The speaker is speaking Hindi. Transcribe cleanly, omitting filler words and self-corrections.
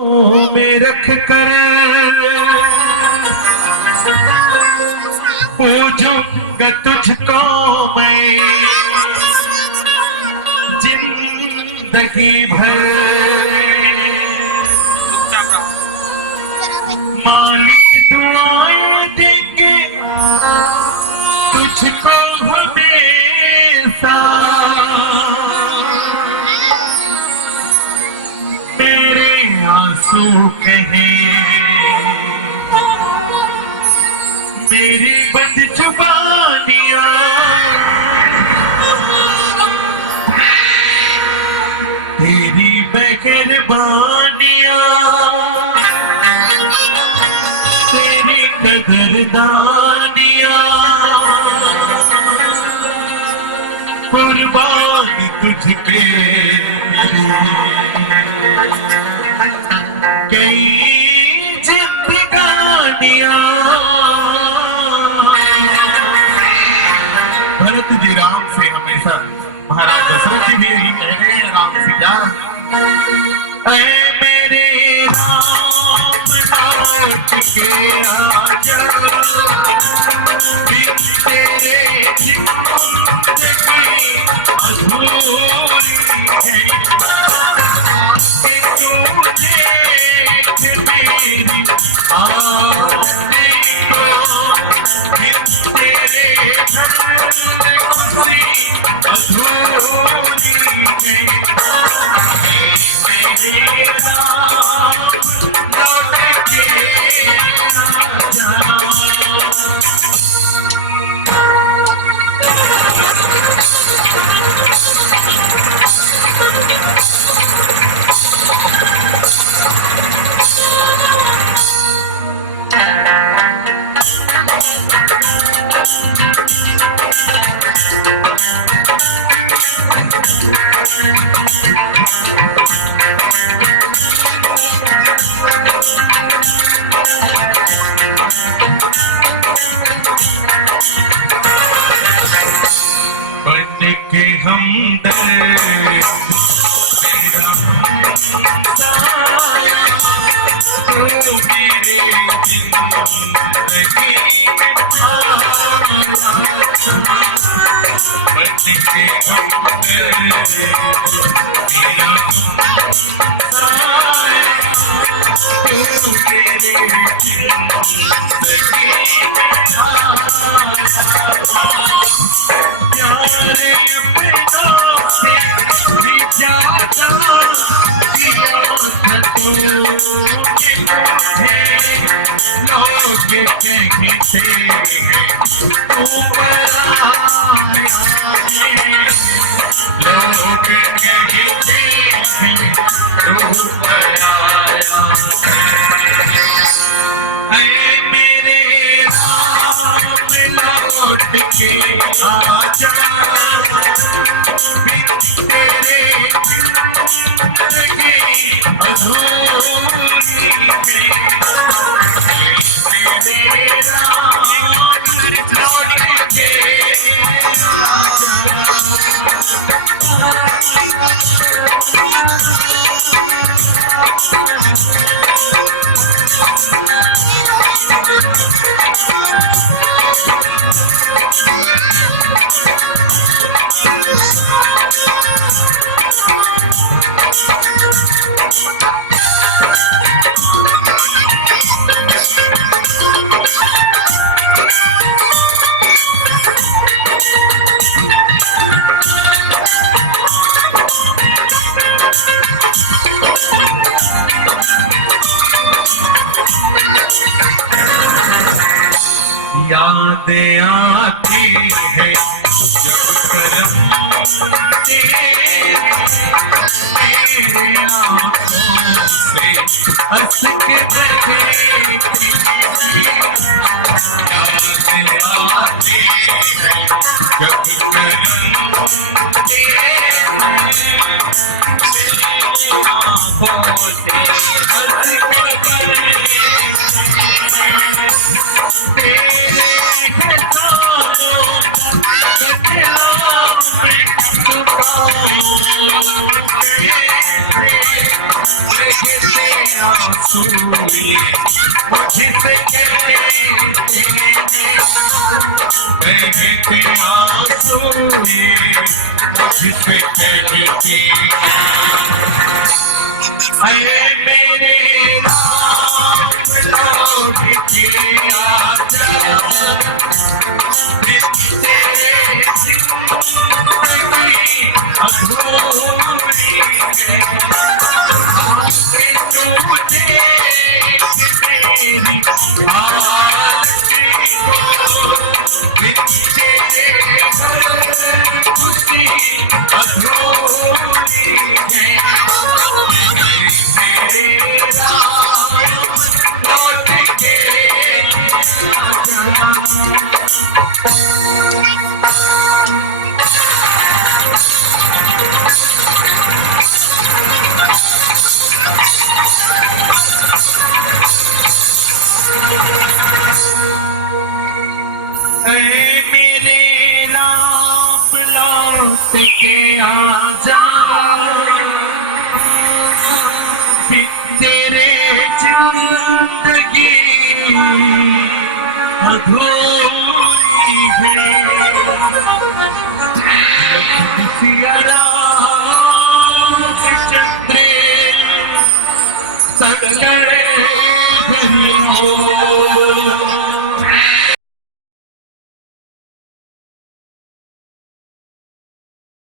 में रख कर पूजूंगा तुझको मैं जिंदगी भर। मालिक दुआएं देंगे तुझको हमेशा, मेरे आंसू कहें मेरी बंद जुबानियां, तेरी मेहरबानियां, तेरी कदरदानियां, कुर्बानी तुझ पे कई जिंदगानियां। भरत जी राम से हमेशा, महाराज दशरथ जी भी यही कह रहे हैं राम से, क्या ऐ मेरे राम लौट के आजा, बिन तेरे जिंदगी अधूरी है। तुझे मेरी आरज़ू को, बिन तेरे खुशी अधूरी है। मेरे राम लौट के आजा। बन के हमदर्द मेरा हमसाया, तू मेरे जिंदगी में आया। बन के हमदर्द मेरा हमसाया, तू मेरे जिंदगी में आया। प्यारे पैदा से भी ज्यादा दिया था तूने मुझे, लोग कहते हैं तू पराया है, लोग कहते हैं तू पराया है। मेरे राम लौट के आजा, बिन तेरे जिंदगी अधूरी है। मेरे राम लौट के यादें आती है जब करम तेरे, मेरी आँखों से हंस के देखी। यादें आती है जब करम तेरे, मेरी आँखों से हंस के देखी। आंसू मुझसे कहते आंसू मुझसे कहते मेरे राम लौट के आजा तेरे जिंदगी अधूरी है आके तू देख मेरी आरती को तेरे घर खुशी अधूरी है मेरे राम लौट के आजा मेरे नाम लौट के आजा तेरे जिंदगी अधूरी है।